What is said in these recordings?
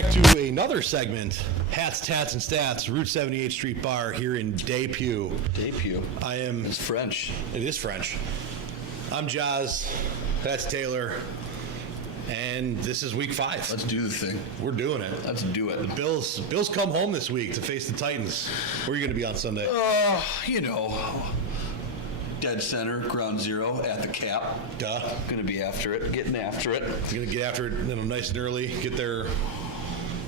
back to another segment, Hats, Tats, and Stats, Route 78th Street Bar here in Depew. Depew. It's French. It is French. I'm Jaz. That's Taylor. And this is week 5. Let's do the thing. We're doing it. Let's do it. The Bills come home this week to face the Titans. Where are you going to be on Sunday? Dead center, ground zero at the Cap. Duh. Gonna be after it, getting after it. You're going to get after it, nice and early, get there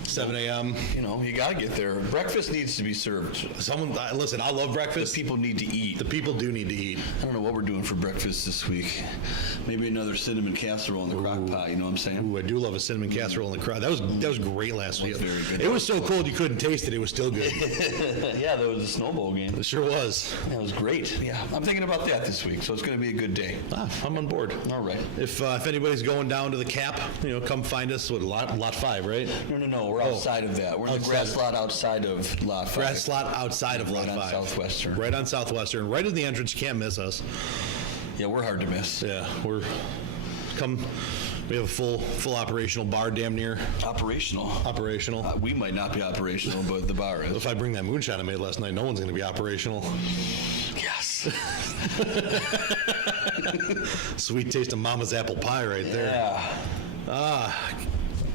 7 a.m. You gotta get there. Breakfast needs to be served. Listen, I love breakfast. The people need to eat. The people do need to eat. I don't know what we're doing for breakfast this week. Maybe another cinnamon casserole in the crock pot, you know what I'm saying? Ooh, I do love a cinnamon casserole in the crock. That was great last week. Very good. It was so cold you couldn't taste it. It was still good. Yeah, there was a Snow Bowl game. It sure was. That was great. Yeah, I'm thinking about that this week, so it's going to be a good day. I'm on board. All right. If anybody's going down to the Cap, come find us. What, lot 5, right? No. We're outside of that. We're in the grass lot outside of lot 5. Grass lot outside of lot 5. Right on Southwestern. Right on Southwestern. Right at the entrance. You can't miss us. Yeah, we're hard to miss. Yeah, we have a full operational bar damn near. Operational. We might not be operational, but the bar is. If I bring that moonshine I made last night, no one's going to be operational. Yes. Sweet taste of Mama's apple pie right there. Yeah.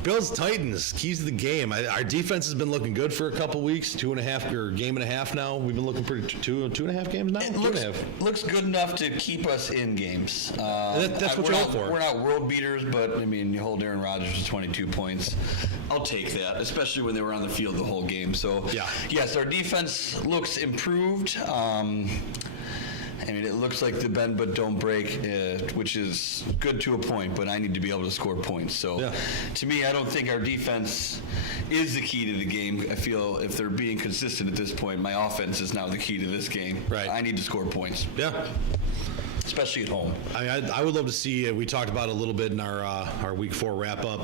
Bills Titans, keys to the game. Our defense has been looking good for a couple weeks, 2.5 or game and a half now. We've been looking pretty 2.5 games now. It looks good enough to keep us in games. That's what you're out for. We're not world beaters, but you hold Aaron Rodgers to 22 points. I'll take that, especially when they were on the field the whole game. So yes, our defense looks improved. It looks like the bend but don't break, which is good to a point, but I need to be able to score points. So to me, I don't think our defense is the key to the game. I feel if they're being consistent at this point, my offense is now the key to this game. Right. I need to score points. Yeah. Especially at home. I would love to see, we talked about it a little bit in our week 4 wrap-up.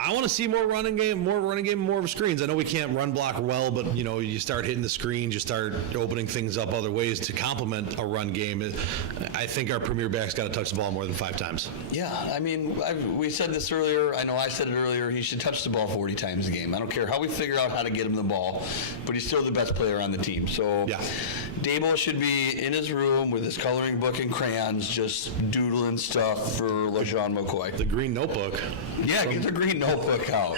I want to see more running game, more of screens. I know we can't run block well, but you start hitting the screens, you start opening things up other ways to complement a run game. I think our premier back's got to touch the ball more than 5 times. Yeah, we said this earlier. I know I said it earlier. He should touch the ball 40 times a game. I don't care how we figure out how to get him the ball, but he's still the best player on the team. So Dabo should be in his room with his coloring book and crayons, just doodling stuff for LeJean McCoy. The green notebook. Yeah, get the green notebook out.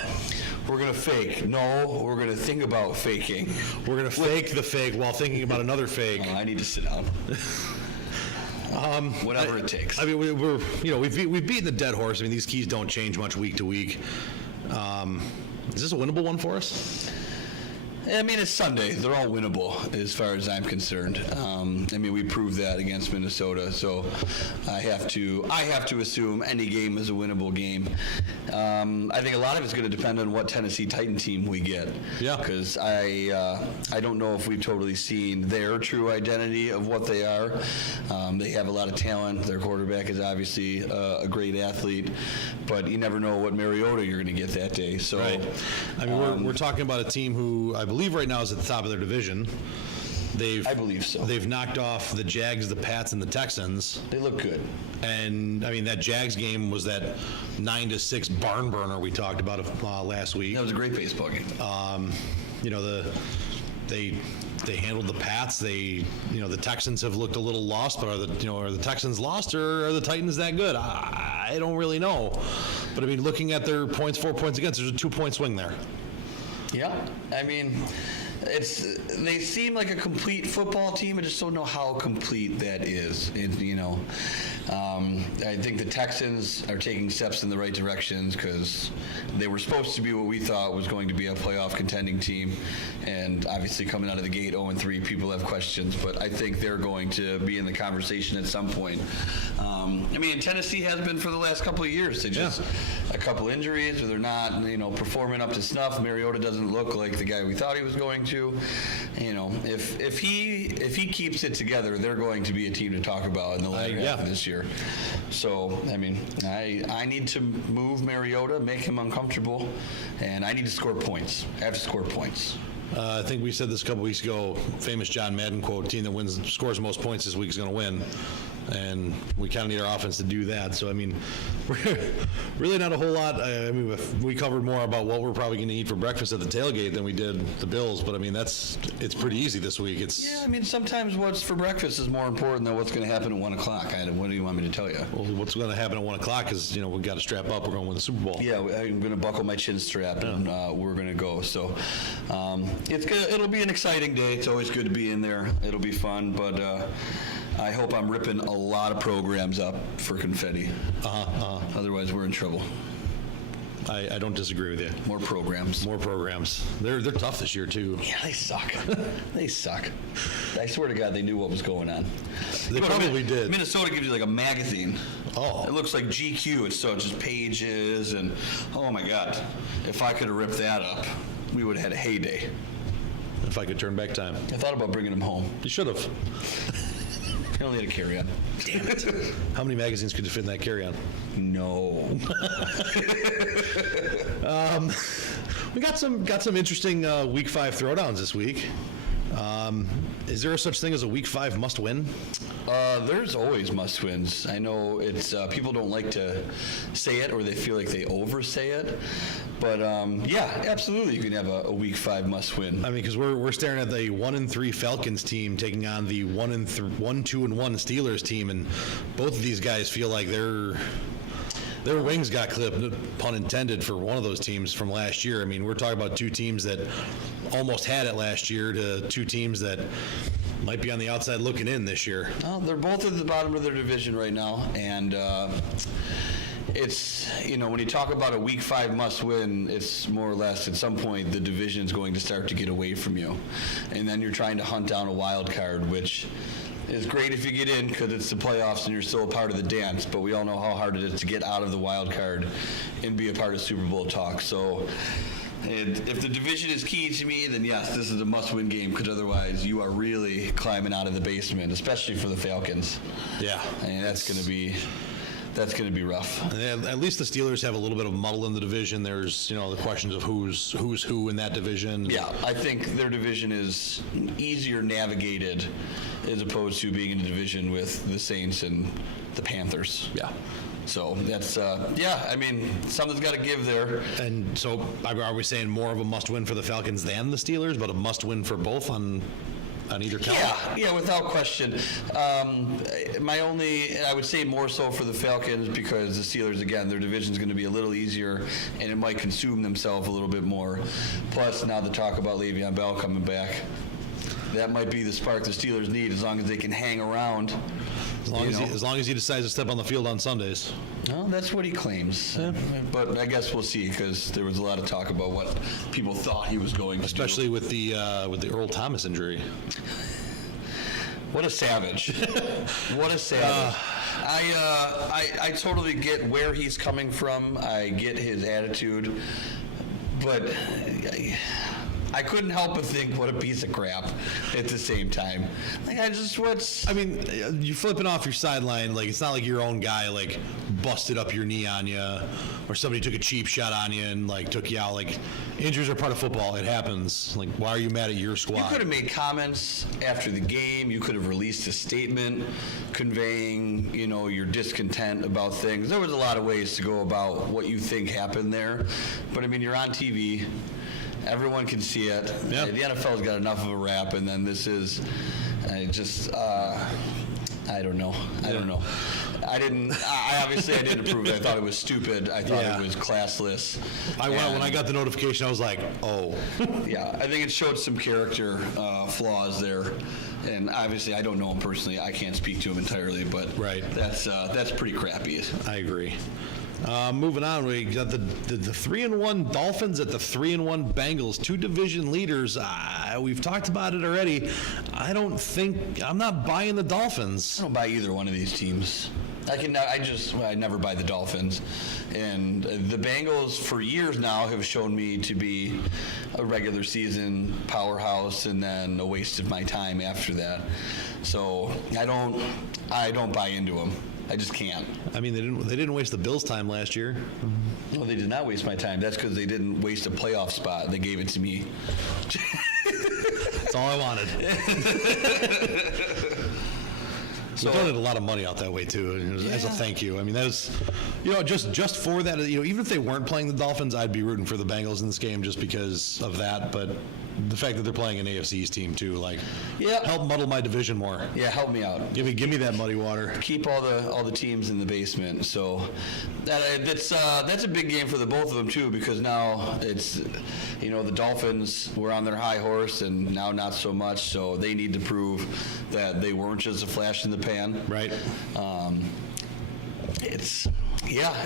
We're going to fake. No, we're going to think about faking. We're going to fake the fake while thinking about another fake. I need to sit down. Whatever it takes. We've beaten the dead horse. These keys don't change much week to week. Is this a winnable one for us? It's Sunday. They're all winnable as far as I'm concerned. We proved that against Minnesota, so I have to assume any game is a winnable game. I think a lot of it's going to depend on what Tennessee Titan team we get. Yeah. Because I don't know if we've totally seen their true identity of what they are. They have a lot of talent. Their quarterback is obviously a great athlete, but you never know what Mariota you're going to get that day. So, right. We're talking about a team who I believe right now is at the top of their division. I believe so. They've knocked off the Jags, the Pats, and the Texans. They look good. And that Jags game was that 9-6 barn burner we talked about last week. That was a great baseball game. They handled the Pats. The Texans have looked a little lost, but are the Texans lost or are the Titans that good? I don't really know. But looking at their points, 4 points against, there's a 2-point swing there. Yeah, they seem like a complete football team. I just don't know how complete that is. I think the Texans are taking steps in the right directions because they were supposed to be what we thought was going to be a playoff contending team, and obviously coming out of the gate 0-3, people have questions, but I think they're going to be in the conversation at some point. Tennessee has been for the last couple of years. They just a couple injuries, or they're not performing up to snuff. Mariota doesn't look like the guy we thought he was going to. If he keeps it together, they're going to be a team to talk about in the latter half of this year. So I need to move Mariota, make him uncomfortable, and I need to score points. I have to score points. I think we said this a couple weeks ago. Famous John Madden quote: "Team that scores the most points this week is going to win." and we kind of need our offense to do that. So, I mean, we're really not a whole lot. I mean, we covered more about what we're probably going to eat for breakfast at the tailgate than we did the Bills, but I mean, it's pretty easy this week. Yeah, I mean, sometimes what's for breakfast is more important than what's going to happen at 1 o'clock. What do you want me to tell you? Well, what's going to happen at 1 o'clock is, we've got to strap up. We're going to win the Super Bowl. Yeah, I'm going to buckle my chin strap, and we're going to go. So it'll be an exciting day. It's always good to be in there. It'll be fun, but I hope I'm ripping a lot of programs up for confetti. Otherwise, we're in trouble. I don't disagree with you. More programs. More programs. They're tough this year, too. Yeah, they suck. They suck. I swear to God, they knew what was going on. They probably did. Minnesota gives you like a magazine. Oh. It looks like GQ. It's just pages and, oh my God. If I could have ripped that up, we would have had a heyday. If I could turn back time. I thought about bringing them home. You should have. I only had a carry-on. Damn it. How many magazines could you fit in that carry-on? No. We got some interesting Week 5 throwdowns this week. Is there such thing as a Week 5 must-win? There's always must-wins. I know it's people don't like to say it, or they feel like they oversay it. But yeah, absolutely, you can have a Week 5 must-win. I mean, because we're staring at the 1-3 Falcons team taking on the 1-2-1 Steelers team, and both of these guys feel like their wings got clipped, pun intended, for one of those teams from last year. I mean, we're talking about two teams that almost had it last year to two teams that might be on the outside looking in this year. Well, they're both at the bottom of their division right now, and it's, when you talk about a Week 5 must-win, it's more or less at some point the division's going to start to get away from you, and then you're trying to hunt down a wild card, which is great if you get in because it's the playoffs and you're still a part of the dance, but we all know how hard it is to get out of the wild card and be a part of Super Bowl talk. So if the division is key to me, then yes, this is a must-win game, because otherwise you are really climbing out of the basement, especially for the Falcons. Yeah. And that's going to be rough. And at least the Steelers have a little bit of muddle in the division. There's, the questions of who's who in that division. Yeah, I think their division is easier navigated as opposed to being in a division with the Saints and the Panthers. Yeah. So that's, I mean, something's got to give there. And so are we saying more of a must-win for the Falcons than the Steelers, but a must-win for both on either count? Yeah, without question. I would say more so for the Falcons, because the Steelers, again, their division's going to be a little easier, and it might consume themselves a little bit more. Plus, now the talk about Le'Veon Bell coming back, that might be the spark the Steelers need, as long as they can hang around. As long as he decides to step on the field on Sundays. Well, that's what he claims. Yeah. But I guess we'll see, because there was a lot of talk about what people thought he was going to Especially do. with the Earl Thomas injury. What a savage. What a savage. I totally get where he's coming from. I get his attitude. But I couldn't help but think, what a piece of crap at the same time. You're flipping off your sideline. Like, it's not like your own guy, like, busted up your knee on you, or somebody took a cheap shot on you and, like, took you out. Like, injuries are part of football. It happens. Like, why are you mad at your squad? You could have made comments after the game. You could have released a statement conveying, your discontent about things. There was a lot of ways to go about what you think happened there. But, you're on TV. Everyone can see it. Yeah. The NFL's got enough of a rap, and then this is I don't know. I don't know. I didn't approve it. I thought it was stupid. I thought it was classless. When I got the notification, I was like, oh. Yeah, I think it showed some character flaws there. And obviously, I don't know him personally. I can't speak to him entirely, but right. That's pretty crappy. I agree. Moving on, we got the 3-1 Dolphins at the 3-1 Bengals, two division leaders. We've talked about it already. I'm not buying the Dolphins. I don't buy either one of these teams. I never buy the Dolphins. And the Bengals for years now have shown me to be a regular season powerhouse and then a waste of my time after that. So I don't buy into them. I just can't. They didn't waste the Bills' time last year. No, they did not waste my time. That's because they didn't waste a playoff spot. They gave it to me. That's all I wanted. So they did a lot of money out that way too, as a thank you. I mean, that was, just for that. Even if they weren't playing the Dolphins, I'd be rooting for the Bengals in this game just because of that. But the fact that they're playing an AFC East team too, help muddle my division more. Yeah, help me out. Give me that muddy water. Keep all the teams in the basement. So that's a big game for the both of them too, because now it's the Dolphins were on their high horse and now not so much. So they need to prove that they weren't just a flash in the pan. Right.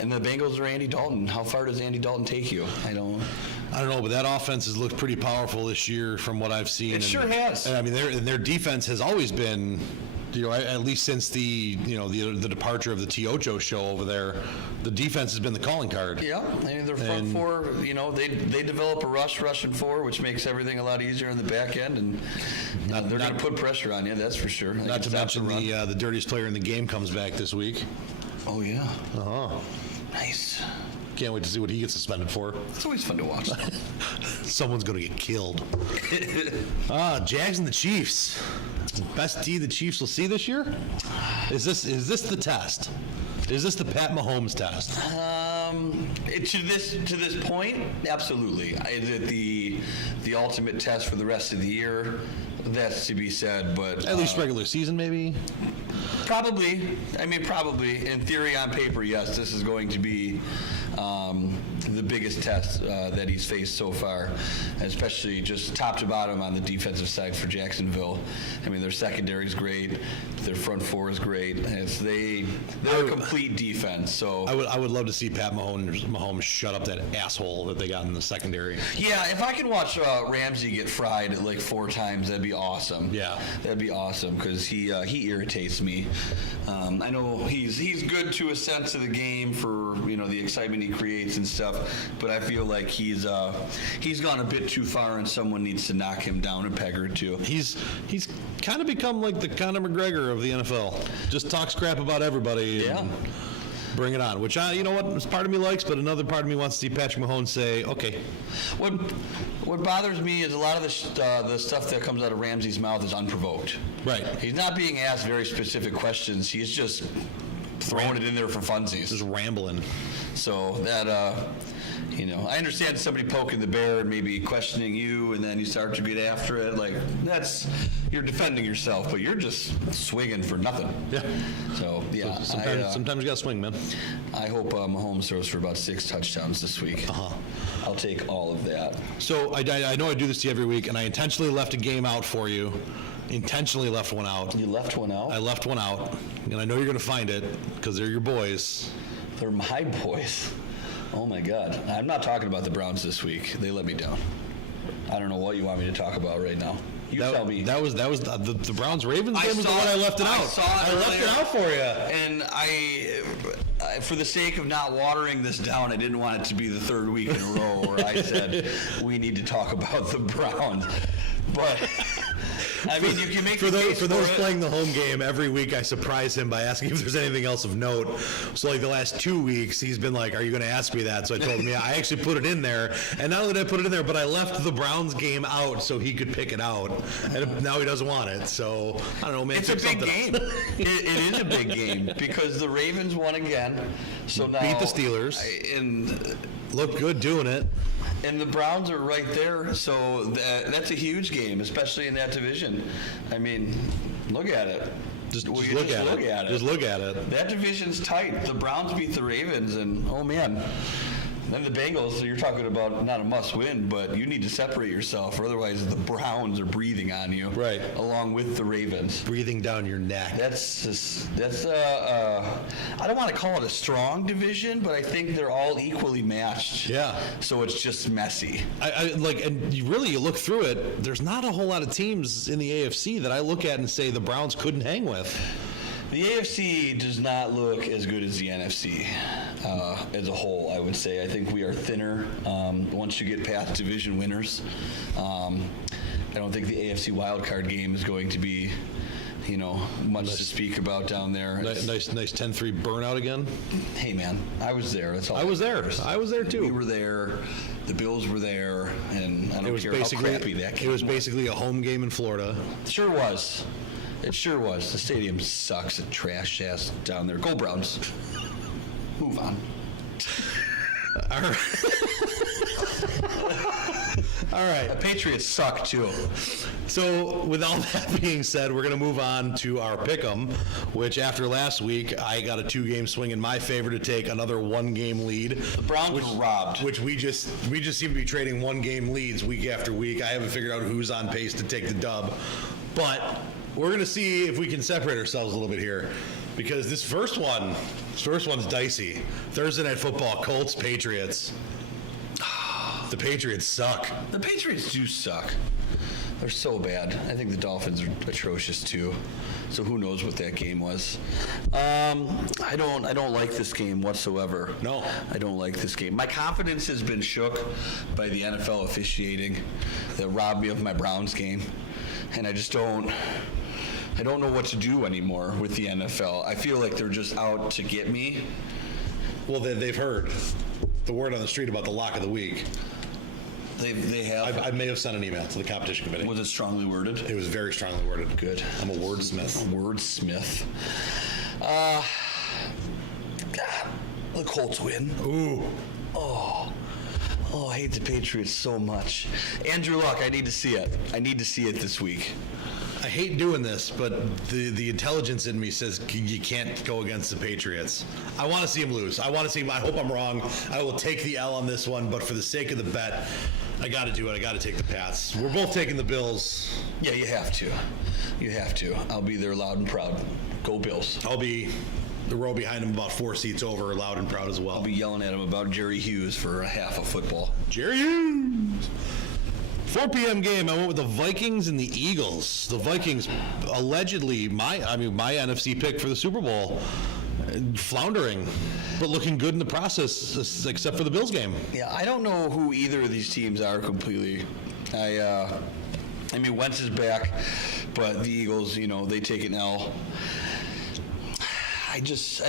And the Bengals are Andy Dalton. How far does Andy Dalton take you? I don't know, but that offense has looked pretty powerful this year from what I've seen. It sure has. And I mean, their defense has always been, at least since the departure of the T.O. show over there, the defense has been the calling card. Yeah, I mean, their front four, they develop a rush and four, which makes everything a lot easier in the back end, and they're going to put pressure on you, that's for sure. Not to mention the dirtiest player in the game comes back this week. Oh, yeah. Uh-huh. Nice. Can't wait to see what he gets suspended for. It's always fun to watch. Someone's going to get killed. Jags and the Chiefs. Best D the Chiefs will see this year? Is this the test? Is this the Pat Mahomes test? To this point, absolutely. Is it the ultimate test for the rest of the year? That's to be said, but at least regular season, maybe. Probably. I mean, probably. In theory, on paper, yes, this is going to be the biggest test that he's faced so far, especially just top to bottom on the defensive side for Jacksonville. I mean, their secondary is great. Their front four is great. They're a complete defense. So I would love to see Pat Mahomes shut up that asshole that they got in the secondary. Yeah, if I can watch Ramsey get fried like 4 times, that'd be awesome. Yeah, that'd be awesome because he irritates me. I know he's good to a sense of the game for the excitement he creates and stuff, but I feel like he's gone a bit too far, and someone needs to knock him down a peg or two. He's kind of become like the Conor McGregor of the NFL. Just talks crap about everybody. Yeah. Bring it on, which part of me likes, but another part of me wants to see Patrick Mahomes say, okay. What bothers me is a lot of the stuff that comes out of Ramsey's mouth is unprovoked. Right. He's not being asked very specific questions. He's just throwing it in there for funsies. Just rambling. So that, I understand somebody poking the bear and maybe questioning you, and then you start to get after it. Like, you're defending yourself, but you're just swinging for nothing. Yeah. So, yeah. Sometimes you got to swing, man. I hope Mahomes throws for about 6 touchdowns this week. Uh-huh. I'll take all of that. So, I know I do this to you every week, and I intentionally left a game out for you. Intentionally left one out. You left one out? I left one out, and I know you're going to find it because they're your boys. They're my boys. Oh, my God. I'm not talking about the Browns this week. They let me down. I don't know what you want me to talk about right now. Tell me. That was the Browns-Ravens game was the one I left it out. I left it out for you. And I, for the sake of not watering this down, I didn't want it to be the 3rd week in a row where I said we need to talk about the Browns. But I mean, you can make for those playing the home game every week. I surprise him by asking if there's anything else of note. So like the last 2 weeks, he's been like, "Are you going to ask me that?" So I told him, "Yeah, I actually put it in there." And not only did I put it in there, but I left the Browns game out so he could pick it out. And now he doesn't want it. So I don't know, man. It's a big game. It is a big game because the Ravens won again. So now beat the Steelers and looked good doing it. And the Browns are right there, so that's a huge game, especially in that division. I mean, look at it. Just look at it. Just look at it. That division's tight. The Browns beat the Ravens, and oh man. Then the Bengals, so you're talking about not a must-win, but you need to separate yourself, or otherwise the Browns are breathing on you, right? Along with the Ravens, breathing down your neck. That's I don't want to call it a strong division, but I think they're all equally matched. Yeah. So it's just messy. And you look through it. There's not a whole lot of teams in the AFC that I look at and say the Browns couldn't hang with. The AFC does not look as good as the NFC as a whole, I would say. I think we are thinner once you get past division winners. I don't think the AFC wildcard game is going to be, much to speak about down there. Nice 10-3 burnout again. Hey, man, I was there. That's all. I was there too. We were there. The Bills were there, and I don't care how crappy that game was. It was basically a home game in Florida. Sure was. It sure was. The stadium sucks. A trash ass down there. Go Browns. Move on. All right. All right. The Patriots suck too. So, with all that being said, we're going to move on to our pick'em, which after last week, I got a 2-game swing in my favor to take another 1-game lead. The Browns were robbed. Which we just seem to be trading 1-game leads week after week. I haven't figured out who's on pace to take the dub, but we're going to see if we can separate ourselves a little bit here, because this first one's dicey. Thursday Night Football, Colts, Patriots. The Patriots suck. The Patriots do suck. They're so bad. I think the Dolphins are atrocious too. So who knows what that game was? I don't like this game whatsoever. No, I don't like this game. My confidence has been shook by the NFL officiating that robbed me of my Browns game, and I don't know what to do anymore with the NFL. I feel like they're just out to get me. Well, they've heard the word on the street about the lock of the week. They have. I may have sent an email to the competition committee. Was it strongly worded? It was very strongly worded. Good. I'm a wordsmith. Wordsmith. The Colts win. Ooh. Oh, I hate the Patriots so much. Andrew Luck, I need to see it. I need to see it this week. I hate doing this, but the intelligence in me says you can't go against the Patriots. I want to see them lose. I want to see them. I hope I'm wrong. I will take the L on this one, but for the sake of the bet, I got to do it. I got to take the Pats. We're both taking the Bills. Yeah, you have to. You have to. I'll be there loud and proud. Go Bills. I'll be the row behind him about 4 seats over, loud and proud as well. I'll be yelling at him about Jerry Hughes for a half of football. Jerry Hughes. 4 p.m. game. I went with the Vikings and the Eagles. The Vikings, allegedly, my NFC pick for the Super Bowl, floundering, but looking good in the process, except for the Bills game. Yeah, I don't know who either of these teams are completely. I mean, Wentz is back, but the Eagles, they take an L. I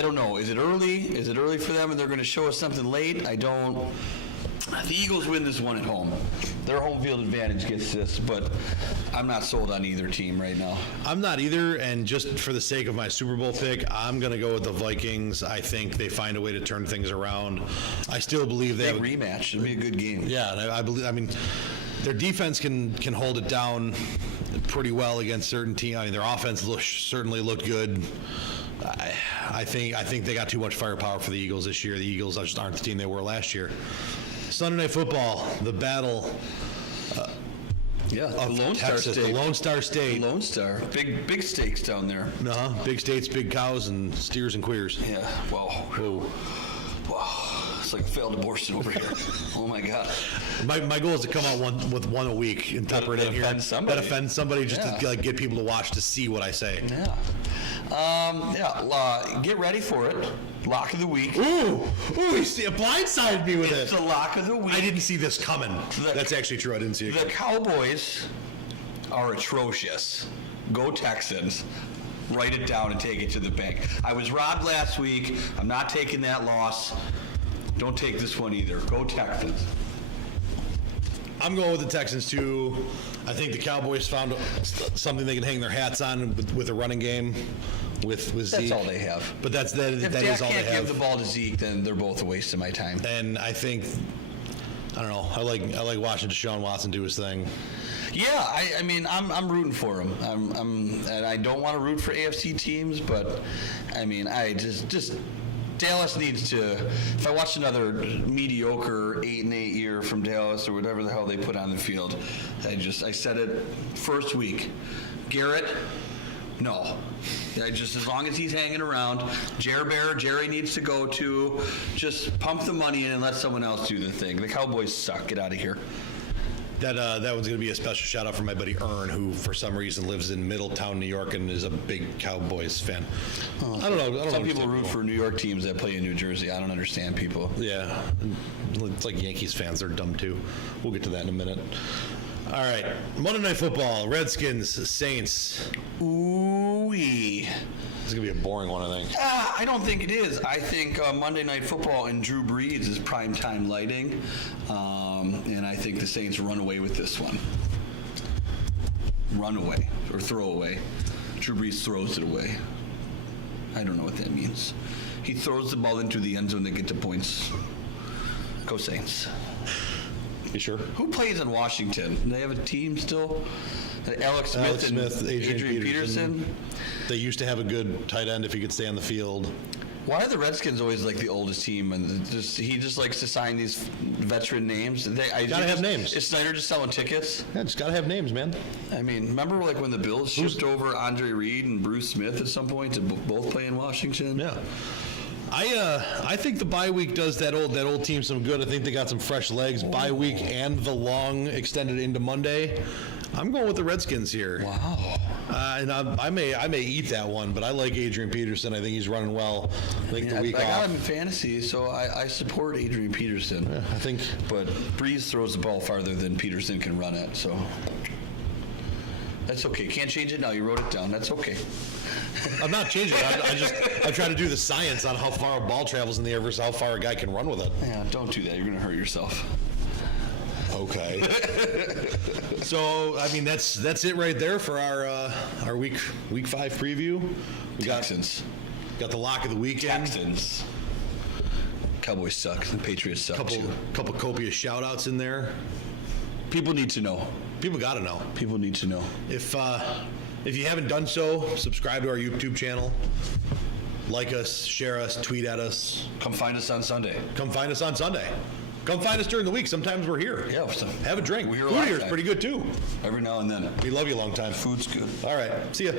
don't know. Is it early? Is it early for them and they're going to show us something late? The Eagles win this one at home. Their home field advantage gets this, but I'm not sold on either team right now. I'm not either, and just for the sake of my Super Bowl pick, I'm going to go with the Vikings. I think they find a way to turn things around. I still believe they have a rematch. It'll be a good game. Yeah, I believe. I mean, their defense can hold it down pretty well against certain teams. I mean, their offense certainly looked good. I think they got too much firepower for the Eagles this year. The Eagles just aren't the team they were last year. Sunday Night Football, the battle. The Lone Texas, Star State. The Lone Star State. Lone Star. Big stakes down there. Big states, big cows, and steers and queers. Yeah. Whoa. It's like a failed abortion over here. Oh my God. My goal is to come out with one a week and pepper it in here. That offends somebody just to get people to watch to see what I say. Yeah. Get ready for it. Lock of the week. Ooh, you see, blindsided me with it. It's the lock of the week. I didn't see this coming. That's actually true. I didn't see it coming. The Cowboys are atrocious. Go Texans. Write it down and take it to the bank. I was robbed last week. I'm not taking that loss. Don't take this one either. Go Texans. I'm going with the Texans too. I think the Cowboys found something they can hang their hats on with a running game with Zeke. That's all they have. But that is all they have. If Dak can't give the ball to Zeke, then they're both a waste of my time. And I don't know. I like watching Deshaun Watson do his thing. Yeah, I mean, I'm rooting for him. And I don't want to root for AFC teams, but I mean, I just Dallas needs to. If I watch another mediocre 8-8 year from Dallas or whatever the hell they put on the field, I said it first week. Garrett, no. As long as he's hanging around, Jerry needs to go to. Just pump the money in and let someone else do the thing. The Cowboys suck. Get out of here. That one's going to be a special shout out for my buddy Ern, who for some reason lives in Middletown, New York, and is a big Cowboys fan. I don't know. Some people root for New York teams that play in New Jersey. I don't understand people. Yeah, it's like Yankees fans. They're dumb too. We'll get to that in a minute. All right, Monday Night Football, Redskins, Saints. Ooh-wee. This is going to be a boring one, I think. I don't think it is. I think Monday Night Football and Drew Brees is primetime lighting, and I think the Saints run away with this one. Run away or throw away. Drew Brees throws it away. I don't know what that means. He throws the ball into the end zone to get the points. Go Saints. You sure? Who plays in Washington? Do they have a team still? Alex Smith, Adrian Peterson. They used to have a good tight end if he could stay on the field. Why are the Redskins always like the oldest team? And he just likes to sign these veteran names. Gotta have names. Is Snyder just selling tickets? Yeah, just gotta have names, man. I mean, remember like when the Bills shipped over Andre Reed and Bruce Smith at some point to both play in Washington? Yeah. I think the bye week does that old team some good. I think they got some fresh legs. Bye week and the long extended into Monday. I'm going with the Redskins here. Wow. And I may eat that one, but I like Adrian Peterson. I think he's running well. I think the week I got off. him in fantasy, so I support Adrian Peterson. Yeah, I think. But Breeze throws the ball farther than Peterson can run it, so that's okay. Can't change it now. You wrote it down. That's okay. I'm not changing it. I try to do the science on how far a ball travels in the air versus how far a guy can run with it. Yeah, don't do that. You're going to hurt yourself. Okay. So I mean that's it right there for our week 5 preview. We Texans. Got the lock of the weekend. Texans. Cowboys suck. The Patriots suck too. Couple copious shout outs in there. People need to know. People got to know. People need to know. If you haven't done so, subscribe to our YouTube channel. Like us, share us, tweet at us. Come find us on Sunday. Come find us on Sunday. Come find us during the week. Sometimes we're here. Yeah. Have a drink. We're here Food here is pretty good too. Every now and then. We love you long time. Food's good. All right. See ya.